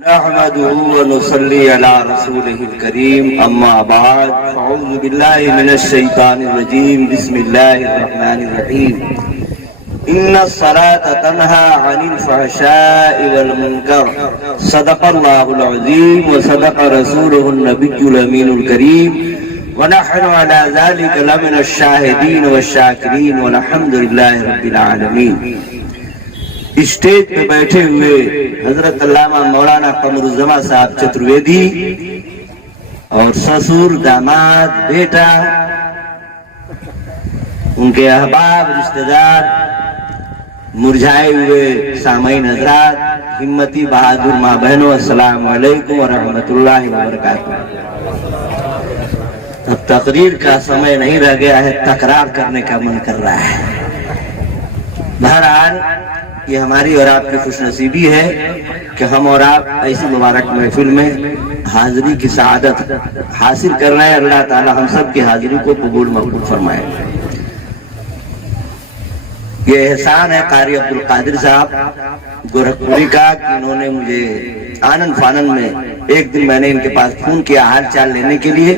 नहमदुहु व नुसल्ली अला रसूलिहिल करीम अम्मा बाद अऊज़ु बिल्लाहि मिनश शैतानिर रजीम बिस्मिल्लाहिर रहमानिर रहीम इन्नस सलाता तन्हा अनिल फहशाइ वल मुनकर सदक़ल्लाहुल अज़ीम व सदक़ रसूलुहुन नबियुल अमीनुल करीम व नहनु अला ज़ालिका लमिनश शाहिदीन व शाकिरीन वल्हम्दुलिल्लाहि रब्बिल आलमीन। स्टेज पे बैठे हुए हजरत अल्लामा मौलाना कमरुज़्ज़मा साहब चतुर्वेदी और ससुर, दामाद, बेटा, उनके अहबाब, रिश्तेदार, मुरझाए हुए सामईन हजरात, हिम्मती बहादुर माँ बहनों, अस्सलाम वालेकुम व रहमतुल्लाहि व बरकातुहू। अब तकरीर का समय नहीं रह गया है, तकरार करने का मन कर रहा है। बहरहाल ये हमारी और आपकी खुशनसीबी है कि हम और आप ऐसी मुबारक महफिल में हाजिरी की सआदत हासिल कर रहे हैं। अल्लाह ताला हम सब की हाजिरी को कबूल मकबूल फरमाए। ये एहसान है कारी अब्दुल कादिर साहब गोरखपुरी का कि इन्होंने मुझे आनंद फानंद में, एक दिन मैंने इनके पास फोन किया हाल चाल लेने के लिए,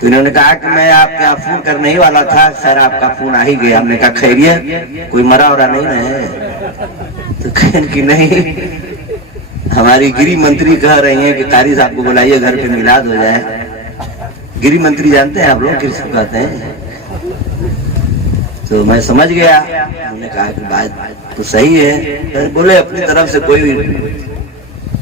तो इन्होंने कहा कि मैं आपके यहाँ फोन करने ही वाला था, सर आपका फोन आ ही गया। हमने कहा खैरियत, कोई मरा वरा नहीं है? तो कहन की नहीं, हमारी गृह मंत्री कह रही हैं कि कारी साहब को बुलाइए, घर पे मिलाद हो जाए। गृह मंत्री जानते हैं आप लोग किसको कहते हैं? तो मैं समझ गया। उन्होंने कहा कि बात तो सही है। तो बोले अपनी तरफ से कोई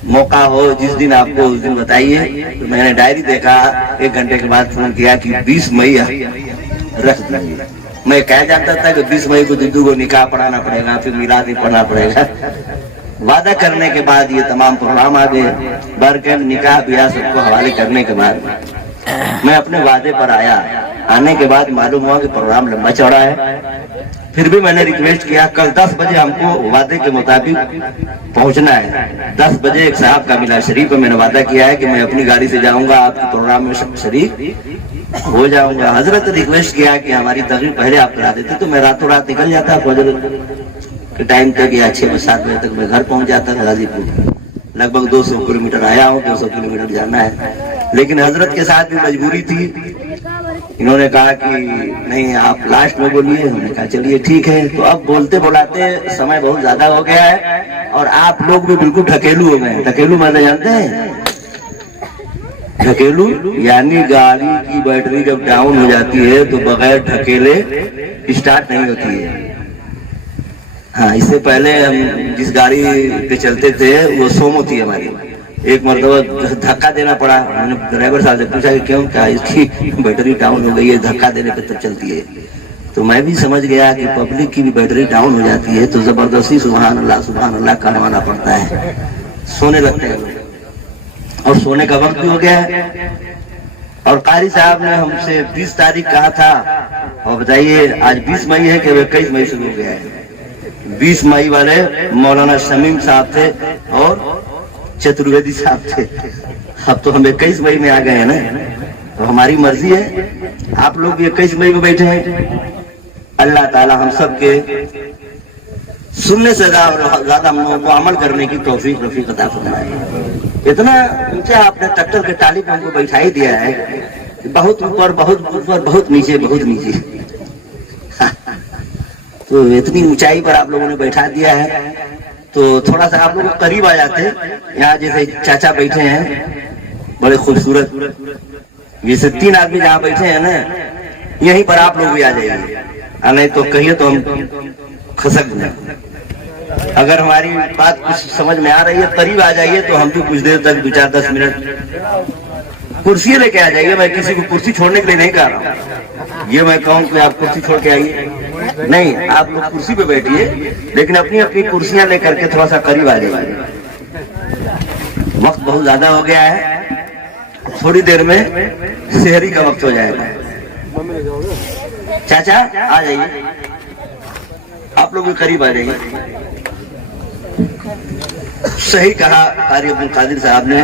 मौका हो जिस दिन आपको उस दिन बताइए। तो मैंने डायरी देखा, 1 घंटे के बाद फोन किया कि 20 मई रख दीजिए। मैं कह जाता था कि 20 मई को जिद्दू को निकाह पढ़ाना पड़ेगा, फिर मिलाद पढ़ना पड़ेगा। वादा करने के बाद ये तमाम प्रोग्राम आ गए। बर कैंप, निकाह, ब्याह सबको हवाले करने के बाद मैं अपने वादे पर आया। आने के बाद मालूम हुआ कि प्रोग्राम लंबा चौड़ा है। फिर भी मैंने रिक्वेस्ट किया, कल 10 बजे हमको वादे के मुताबिक पहुंचना है। 10 बजे एक साहब का मिला शरीफ है, मैंने वादा किया है कि मैं अपनी गाड़ी से जाऊंगा, आपके प्रोग्राम में शरीफ हो जाऊंगा। हजरत रिक्वेस्ट किया कि हमारी तकरीर पहले आप करा देते तो मैं रातों रात निकल जाता, फजर के टाइम तक या 6-7 बजे तक मैं घर पहुंच जाता गाजीपुर। लगभग 200 किलोमीटर आया हूँ, 200 किलोमीटर जाना है। लेकिन हजरत के साथ भी मजबूरी थी। इन्होंने कहा कि नहीं आप लास्ट में बोलिए। हमने कहा चलिए ठीक है। तो अब बोलते बोलाते समय बहुत ज्यादा हो गया है और आप लोग भी बिल्कुल ढकेलू हो गए। ढकेलू माने जानते हैं? ढकेलू यानी गाड़ी की बैटरी जब डाउन हो जाती है तो बगैर ढकेले स्टार्ट नहीं होती है। हाँ, इससे पहले हम जिस गाड़ी पे चलते थे वो सोमो थी हमारी। एक मरतबा धक्का देना पड़ा। मैंने ड्राइवर साहब से पूछा कि क्यों, क्या इसकी बैटरी डाउन हो गई है, धक्का देने पे तब चलती है। तो मैं भी समझ गया कि पब्लिक की भी बैटरी डाउन हो जाती है तो जबरदस्ती सुभान अल्लाह करवाना पड़ता है। सोने लगते हैं और सोने का वक्त भी हो गया है। और कारी साहब ने हमसे 20 तारीख कहा था और बताइए आज 20 मई है कि 21 मई शुरू हो गया है। 20 मई वाले मौलाना शमीम साहब थे और चतुर्वेदी साहब थे। अब तो हम 21 मई में आ गए हैं ना, तो हमारी मर्जी है। आप लोग भी 21 मई में बैठे हैं। अल्लाह ताला हम सब के सुनने से ज्यादा हम लोगों को अमल करने की तौफीक रफीक अता फरमाए। इतना ऊंचा आपने ट्रैक्टर के टाली पर हमको बैठा ही दिया है, बहुत ऊपर, बहुत ऊपर, बहुत नीचे, बहुत नीचे। तो इतनी ऊंचाई पर आप लोगों ने बैठा दिया है तो थोड़ा सा आप लोग करीब आ जाते। यहाँ जैसे चाचा बैठे हैं बड़े खूबसूरत, जैसे 3 आदमी जहाँ बैठे हैं ना, यहीं पर आप लोग भी आ जाइए। नहीं तो कहिए तो हम खसक जाए। अगर हमारी बात कुछ समझ में आ रही है करीब आ जाइए तो हम भी कुछ देर तक 2-4-10 मिनट कुर्सी लेके आ जाइए। मैं किसी को कुर्सी छोड़ने के लिए नहीं कह रहा हूँ। ये मैं कहूँ कि आप कुर्सी छोड़ के आइए, नहीं, आप लोग कुर्सी पे बैठिए, लेकिन अपनी अपनी कुर्सियां लेकर के थोड़ा सा करीब आ जाइए। वक्त बहुत ज्यादा हो गया है, थोड़ी देर में शहरी का वक्त हो जाएगा। चाचा आ जाइए, आप लोग भी करीब आ जाइए। सही कहा कारी अब्दुल कादिर साहब ने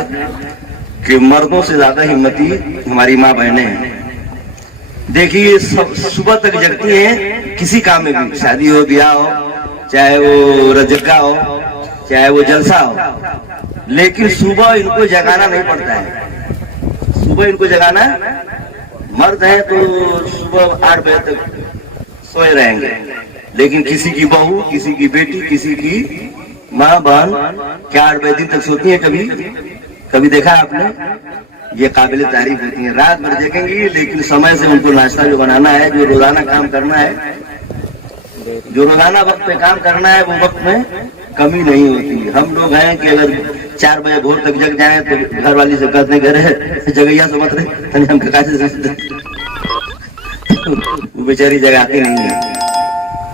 कि मर्दों से ज्यादा हिम्मती हमारी माँ बहनें हैं। देखिए सब सुबह तक जगती हैं किसी काम में भी, शादी हो, ब्याह हो, चाहे वो रजका हो, चाहे वो जलसा हो, लेकिन सुबह इनको जगाना नहीं पड़ता है। सुबह इनको जगाना, मर्द है तो सुबह 8 बजे तक सोए रहेंगे, लेकिन किसी की बहू, किसी की बेटी, किसी की माँ बहन क्या 8 बजे दिन तक सोती है? कभी देखा आपने? ये काबिल तारीफ होती है। रात भर जगेंगी, लेकिन समय से उनको नाश्ता जो बनाना है, जो रोजाना काम करना है, जो रोजाना वक्त पे काम करना है, वो वक्त में कमी नहीं होती। हम लोग हैं कि अगर 4 बजे भोर तक जग जाए तो घर वाली से कहते हैं जगैया से मत रहे, हम वो बेचारी जगाती नहीं है।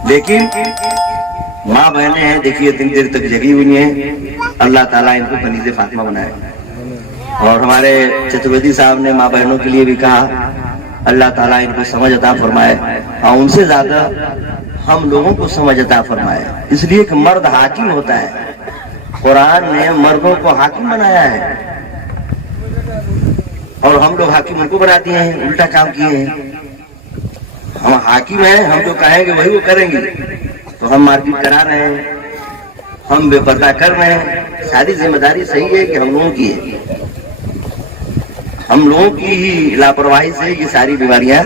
लेकिन माँ बहनें हैं, देखिए दिन देर तक जगी हुई हैं। अल्लाह ताला इनको कनीज़े फातिमा बनाए। और हमारे चतुर्वेदी साहब ने माँ बहनों के लिए भी कहा, अल्लाह ताला इनको समझ अता फरमाए, और उनसे ज्यादा हम लोगों को समझ अता फरमाए। इसलिए कि मर्द हाकिम होता है। कुरान ने मर्दों को हाकिम बनाया है, और हम लोग हाकिम उनको बना दिए हैं, उल्टा काम किए हैं। हम हाकिम हैं, हम जो कहेंगे वही वो करेंगे। तो हम मारपीट करा रहे हैं, हम बेपर्दा कर रहे हैं। सारी जिम्मेदारी सही है कि हम लोगों की है। हम लोगों की ही लापरवाही से ये सारी बीमारियां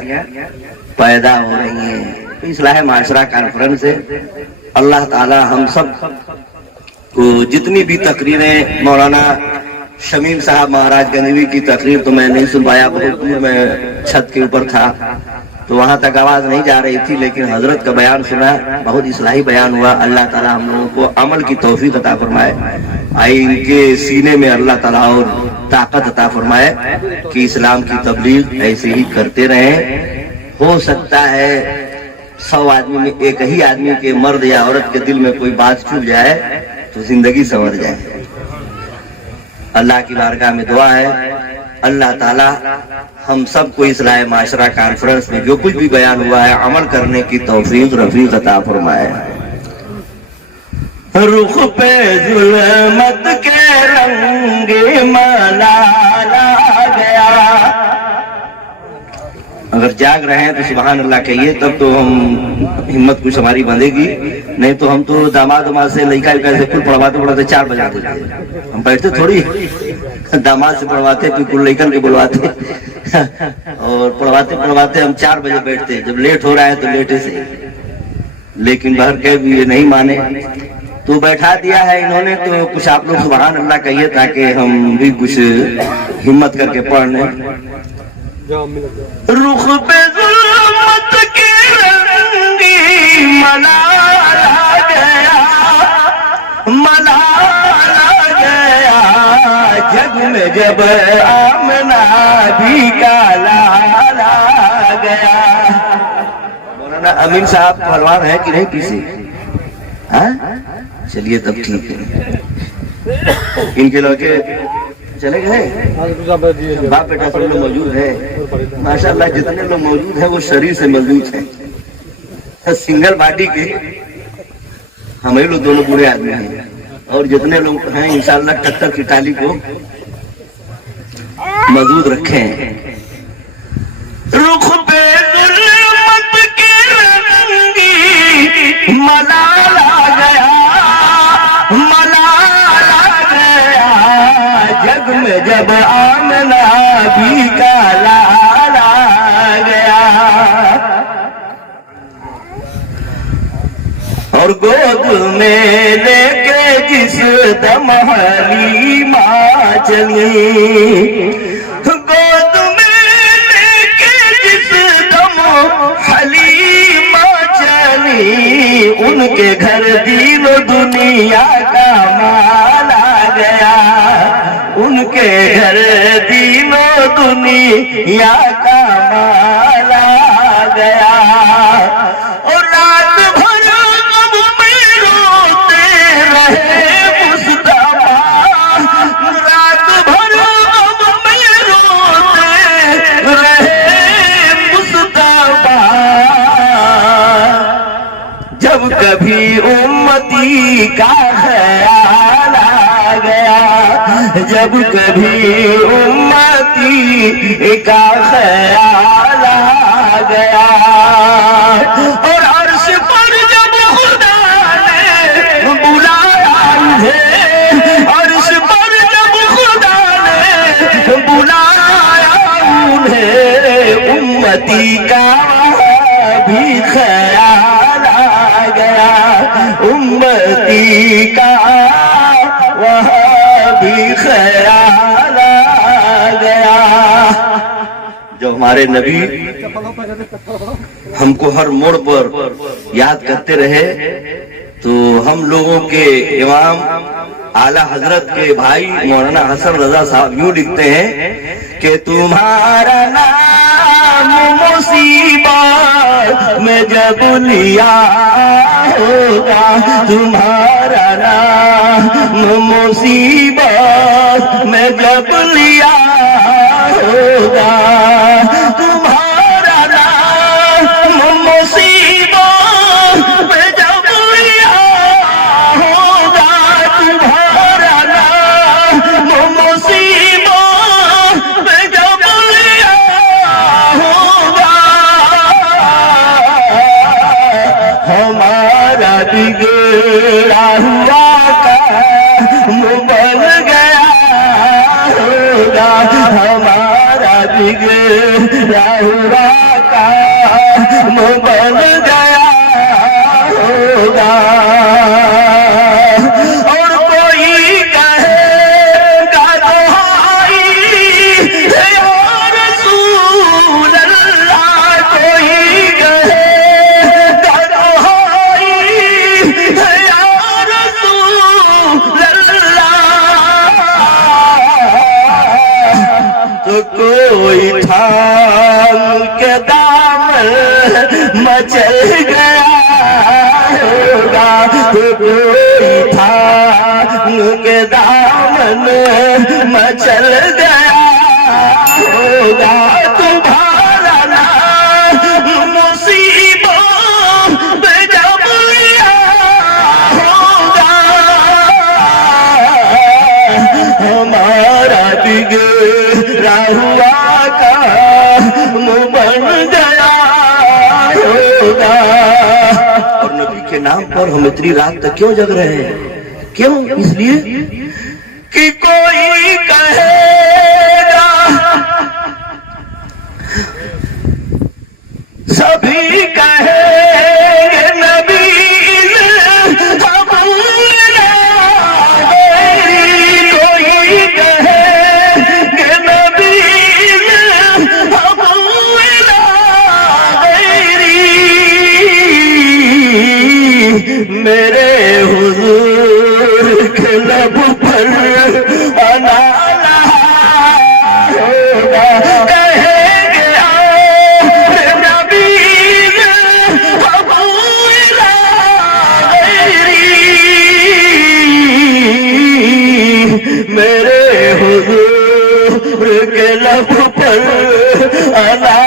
पैदा हो रही हैं। तो इस्लाह माशरा कॉन्फ्रेंस से अल्लाह ताला हम सब को जितनी भी तकरीरें, मौलाना शमीम साहब महाराज गंजवी की तकरीर तो मैं नहीं सुन पाया, बहुत दूर मैं छत के ऊपर था तो वहां तक आवाज नहीं जा रही थी, लेकिन हजरत का बयान सुना, बहुत इस्लाही बयान हुआ। अल्लाह ताला हम लोगों को अमल की तौफीक अता फरमाए। आई इनके सीने में अल्लाह ताला और ताकत अता फरमाए कि इस्लाम की तबलीग ऐसे ही करते रहें। हो सकता है 100 आदमी में एक ही आदमी के, मर्द या औरत के दिल में कोई बात छुप जाए तो जिंदगी संवर जाए। अल्लाह की बारगाह में दुआ है, अल्लाह ताला हम सबको इस्लाह माशरा कॉन्फ्रेंस में जो कुछ भी बयान हुआ है अमल करने की तौफीक रफीक अता फरमाए। रुख पे जुल्मत के रंगे मलाला गया। अगर जाग रहे हैं तो सुभान अल्लाह कहिए, तब तो हम हिम्मत कुछ हमारी बंधेगी। नहीं तो हम तो दामाद से लड़का से कुल पढ़वाते 4 बजा देते। हम बैठते थोड़ी, दामाद से पढ़वाते फिर कुल लड़कन के बुलवाते और पढ़वाते हम 4 बजे बैठते। जब लेट हो रहा है तो लेटे से, लेकिन बाहर के भी ये नहीं माने तो बैठा दिया है इन्होंने। तो कुछ आप लोग सुभान अल्लाह कहिए ताकि हम भी कुछ हिम्मत करके पढ़ लें। रुख पे जुल्मत के रंगी मलाला गया, मलाला गया, जग में जब आमना भी का लाला गया। मौलाना अमीन साहब पहलवान है कि नहीं किसी? हाँ, चलिए तब ठीक है। इनके लड़के चले गए, बाप बेटा सब लोग मौजूद है। माशाल्लाह जितने लोग मौजूद हैं वो शरीर से मजबूत हैं, सिंगल बॉडी के। हम ही लोग दोनों बूढ़े आदमी हैं, और जितने लोग हैं इंशाल्लाह टक्कर की टाली को मजबूत रखे हैं। रुख पे जुल्मत के रंगी मलाला गया, मलाला गया, जग में जब आमना भी का लाला गया। और गोद में लेके जिस दम हलीमा चली, गोद में लेके जिस दम हलीमा चली, उनके घर दीनो दुनिया का माला गया, उनके घर दीनो दुनिया का माला गया। और रात भर गम में रोते रहे मुस्तफा, रात भर गम में रोते रहे मुस्तफा, जब कभी उम्मती का ख्याल आ गया, जब कभी उम्मती का ख्याल आ गया। और अर्श पर जब खुदा ने बुलाया है, अर्श पर उम्मती का भी ख्याल आ गया, उम्मती का वहाँ भी ख्याल आ गया। जो हमारे नबी हमको हर मोड़ पर याद करते रहे, तो हम लोगों के इमाम आला हजरत के भाई मौलाना हसन रजा साहब यूं लिखते हैं कि तुम्हारा नाम मुसीबत में जब लिया होगा, तुम्हारा नाम मुसीबत में जब लिया होगा, तुम्हारा नाम मुसीबत में जब लिया होगा, तुम्हारा नाम मुसीबत में जब लिया होगा, हमारा बिगड़ा हुआ काम बन गया होगा, हमारा बिगड़ा हुआ काम बन गया होगा। और कोई कहेगा दुहाई या रसूल अल्लाह, कोई कहेगा दुहाई या रसूल अल्लाह, तो कोई थाम के दामन मचल गया होगा, तो कोई थाम के दामन मचल गया होगा, तुम्हारा नाम मुसीबत में जब लिया होगा, हमारा बिगड़ा हुआ काम बन गया होगा। और नबी के नाम पर हम इतनी रात तक क्यों जग रहे हैं? क्यों? इसलिए कि कोई कहेगा, सभी कहेंगे नबी कोई कहेंगे नबी मेरे हुजूर के लब पर आना होगा, कहेंगे नबी मेरे हुजूर के लब पर आना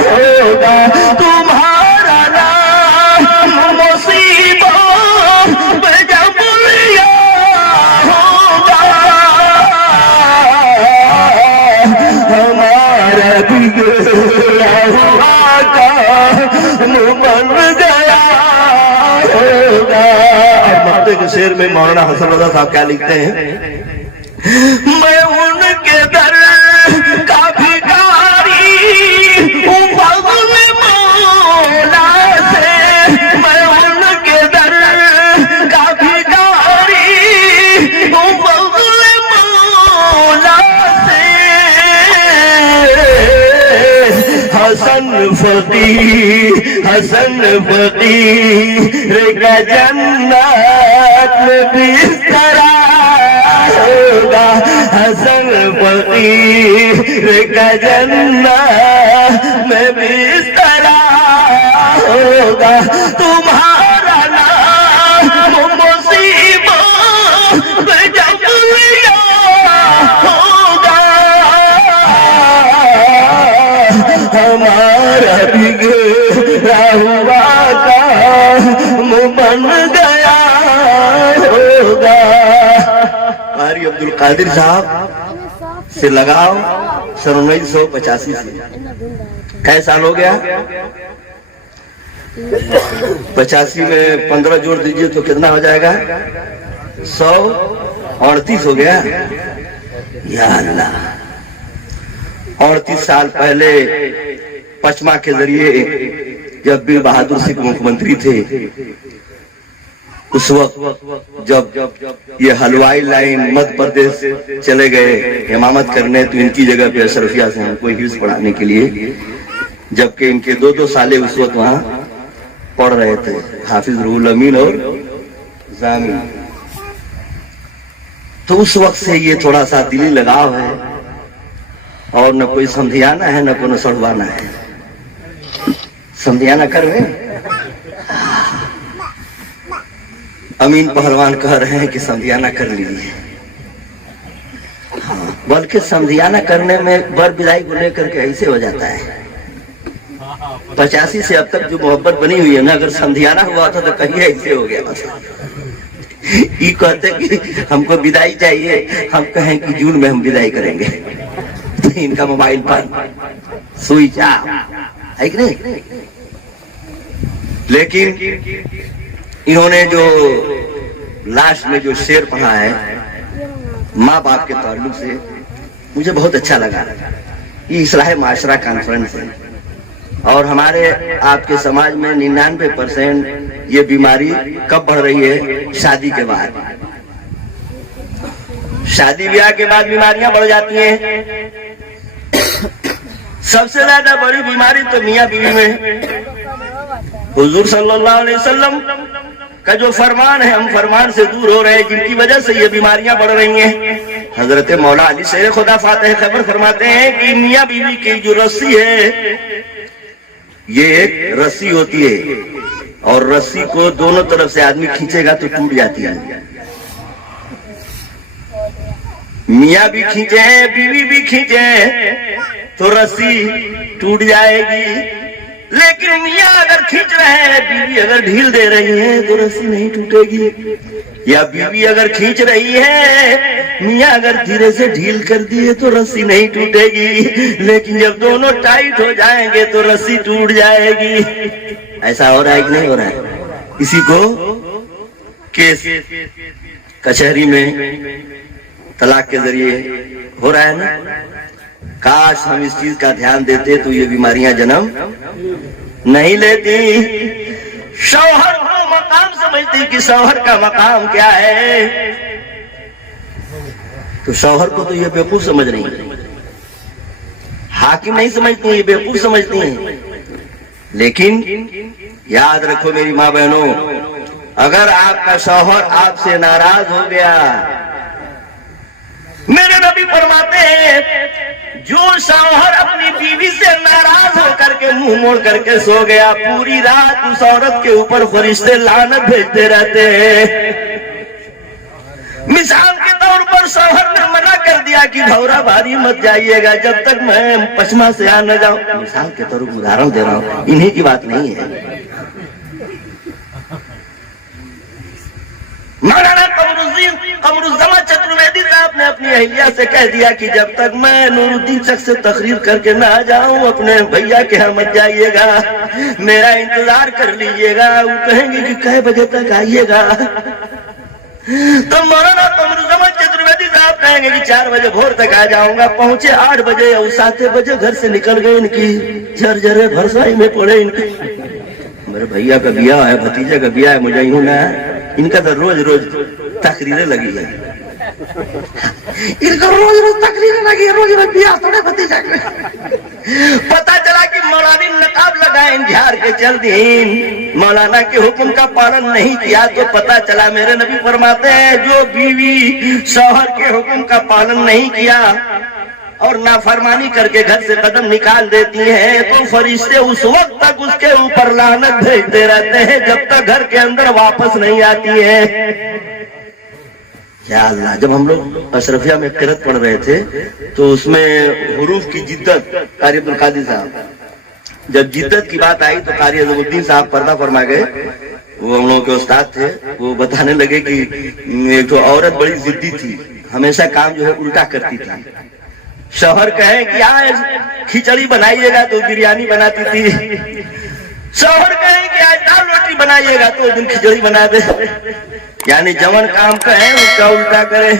होगा, तुम्हारा नाम मुसीबत में जब लिया होगा, हमारा बिगड़ा हुआ काम बन गया होगा। और माते के शेर में मौलाना हसन रजा साहब क्या लिखते हैं? मैं उनके दर का भिखारी हूँ फज़्ल मौला से, मैं उनके दर का भिखारी हूँ फज़्ल मौला से। हसन फकीर का जन्नत में बिस्तरा होगा, हसन फकीर का जन्नत में बिस्तरा होगा, तुम्हारा नाम मुसीबत में जब लिया होगा, हमारा बिगड़ा हुआ काम बन गया होगा। कारी अब्दुल कादिर साहब से लगाओ 1985 से कै साल हो गया? 85 में 15 जोड़ दीजिए तो कितना हो जाएगा? 138 हो गया। या अल्लाह, 38 साल पहले पचमा के जरिए जब वीर बहादुर सिंह मुख्यमंत्री थे, उस वक्त जब ये हलवाई लाइन मध्य प्रदेश चले गए इमामत करने, तो इनकी जगह पे अशरफिया से हमको हिफ्ज पढ़ाने के लिए, जबकि इनके 2-2 साले उस वक्त वहां पढ़ रहे थे, हाफिज रूहुल अमीन और जामिन। तो उस वक्त से ये थोड़ा सा दिली लगाव है, और न कोई समझियाना है न कोई सड़वाना है। समझियाना कर रहे अमीन पहलवान कह रहे हैं कि समझियाना कर लीजिए, बल्कि समझियाना करने में बर विदाई को लेकर के ऐसे हो जाता है। 85 से अब तक जो मोहब्बत बनी हुई है ना, अगर समझियाना हुआ था तो कहीं ऐसे हो गया था। ये कहते कि हमको विदाई चाहिए, हम कहें कि जून में हम विदाई करेंगे, तो इनका मोबाइल पर स्विच ऑफ है कि नहीं। लेकिन इन्होंने जो लास्ट में जो शेर पढ़ा है माँ बाप के ताल्लुक से, मुझे बहुत अच्छा लगा। ये इस्लाह माशरा कॉन्फ्रेंस है, और हमारे आपके समाज में 99% ये बीमारी कब बढ़ रही है? शादी के बाद। शादी ब्याह के बाद बीमारियां बढ़ जाती हैं। सबसे ज्यादा बड़ी बीमारी तो मियां बीवी में। हुजूर सल्लल्लाहु अलैहि वसल्लम का जो फरमान है, हम फरमान से दूर हो रहे हैं, जिनकी वजह से ये बीमारियां बढ़ रही हैं। हजरत मौला अली शेर खुदा फातिह खबर फरमाते हैं कि मियां बीवी की जो रस्सी है, ये एक रस्सी होती है, और रस्सी को दोनों तरफ से आदमी खींचेगा तो टूट जाती है। मियां भी खींचे बीवी भी खींचे तो रस्सी टूट जाएगी। लेकिन मियां अगर खींच रहे हैं, बीवी अगर ढील दे रही है तो रस्सी नहीं टूटेगी। या बीवी अगर खींच रही है, मियां अगर धीरे से ढील कर दिए तो रस्सी नहीं टूटेगी। लेकिन जब दोनों टाइट हो जाएंगे तो रस्सी टूट जाएगी। ऐसा हो रहा है कि नहीं हो रहा है? इसी को केस कचहरी में तलाक के जरिए हो रहा है ना। काश हम इस चीज का ध्यान देते तो ये बीमारियां जन्म नहीं लेती। शौहर को मकाम समझती कि शौहर का मकाम क्या है, तो शौहर को तो ये बेवकूफ समझ रही है, हाकिम नहीं समझती, ये बेवकूफ समझती हैं। लेकिन याद रखो मेरी माँ बहनों, अगर आपका शौहर आपसे नाराज हो गया, मेरे नबी फरमाते हैं जो शौहर अपनी बीवी से नाराज होकर के मुंह मोड़ करके सो गया, पूरी रात उस औरत के ऊपर फरिश्ते लानत भेजते रहते हैं। मिसाल के तौर पर शौहर ने मना कर दिया कि भौरा भारी मत जाइएगा जब तक मैं पचमा से आ न जाऊं। मिसाल के तौर पर उदाहरण दे रहा हूं, इन्हीं की बात नहीं है। मौलाना कमरुज़्ज़मा चतुर्वेदी साहब ने अपनी अहलिया से कह दिया कि जब तक मैं नूरुद्दीन शख्स से तकरीर करके ना आ जाऊं, अपने भैया के यहाँ मत जाइएगा, मेरा इंतजार कर लीजिएगा। वो कहेंगे कि कै बजे तक आइएगा, तो मौलाना कमरुज़्ज़मा चतुर्वेदी साहब कहेंगे कि 4 बजे भोर तक आ जाऊंगा। पहुंचे 8 बजे और 7 बजे घर से निकल गए, इनकी झरझरे भरसाई में पड़े। इनकी मेरे भैया का बिया है, भतीजे का बिया है, मुझे यूं ना है, इनका तो रोज रोज तकरीरें लगी है, इनका रोज रोज तकरीरें लगी है, रोज रोज बिया थोड़े भतीजा के। पता चला कि मौलानी नकाब लगाए झाड़ के चल दी, मौलाना के हुक्म का पालन नहीं किया। तो पता चला मेरे नबी फरमाते हैं जो बीवी शौहर के हुक्म का पालन नहीं किया और नाफरमानी करके घर से कदम निकाल देती हैं, तो फरिश्ते उस वक्त तक उसके ऊपर लानत भेजते रहते हैं जब तक घर के अंदर वापस नहीं आती है। या अल्लाह, जब हम लोग अशरफिया में किरत पढ़ रहे थे तो उसमें हुरूफ की जिद्दत, कारी अब्दुल कादिर साहब, जब जिद्दत की बात आई तो कारी अज़मुद्दीन साहब पर्दा फरमा गए। वो हम लोगों के उस्ताद थे, वो बताने लगे कि एक तो औरत बड़ी जिद्दी थी, हमेशा काम जो है उल्टा करती थी। शौहर कहे कि आज खिचड़ी बनाइएगा तो बिरयानी बनाती थी, शौहर कहे कि आज दाल रोटी बनाइएगा तो दिन खिचड़ी बना दे, यानी जवन काम कहे उसका उल्टा करे।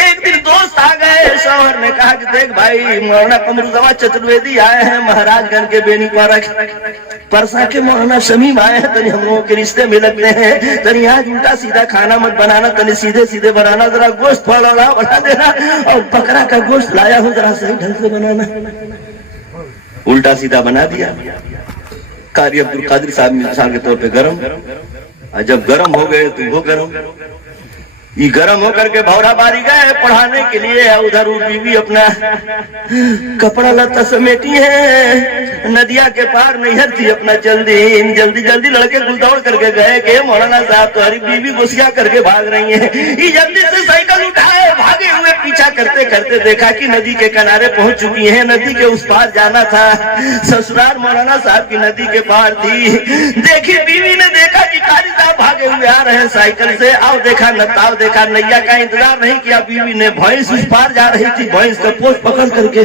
एक दिन दोस्त आ गए गए। शौहर ने कहा कि देख भाई मौलाना कमरुज़्ज़मान चतुर्वेदी आए हैं महाराजगंज के बेनी पार्क, परसा के मौलाना शमीम आए हैं, तनी हम लोगों के रिश्ते में लगते हैं, तनी आज उल्टा सीधा खाना मत बनाना, तनी सीधे सीधे बनाना, जरा गोश्त थोड़ा बना देना और बकरा का गोश्त लाया हूँ जरा सही ढंग से बनाना। उल्टा सीधा बना दिया। कारी अब्दुल कादिर साहब मिसाल के तौर पे गरम, और जब गरम हो गए तो वो गरम, ये गरम होकर के भौरा बारी गए पढ़ाने के लिए। उधर वो बीवी अपना कपड़ा लता समेटी है, नदिया के पार नैहर थी अपना, जल्दी जल्दी जल्दी लड़के गुलदौड़ करके गए कि मौलाना साहब तुम्हारी बीवी गुस्सिया करके भाग रही है। ये जल्दी से साइकिल उठाए भागे हुए, पीछा करते करते देखा कि नदी के किनारे पहुंच चुकी है। नदी के उस पार जाना था, ससुराल मौलाना साहब की नदी के पार थी। देखी बीवी ने देखा कि कारी साहब भागे हुए आ रहे हैं साइकिल से, आओ देखा नताव देखा, नैया का इंतजार नहीं किया। बीवी ने भैंस उस पार जा रही थी, भैंस का पोछ पकड़ करके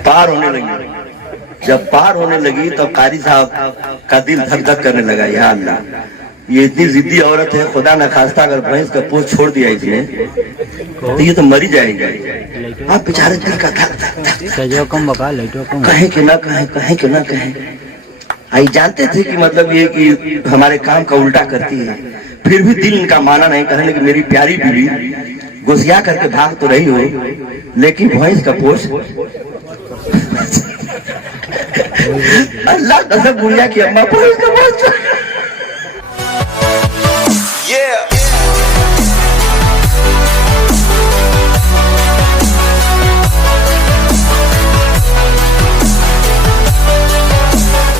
पार होने लगी। जब पार होने लगी तब कारी साहब का दिल धक धक करने लगा, या अल्लाह ये इतनी जिद्दी औरत है, खुदा न खास्ता अगर भैंस का पोछ छोड़ दिया इसने तो ये तो मरी जाएगी। आप बेचारे दिल का धक कहें कि ना कहें, कहें कि ना कहें। आई जानते थे कि मतलब ये कि हमारे काम का उल्टा करती है, फिर भी दिल इनका माना नहीं। कहने कि मेरी प्यारी बीवी गुस्सिया करके भाग तो रही हो, लेकिन भैंस का पोछ अल्लाह कसम बुढ़िया की अम्मा भैंस का पोछ।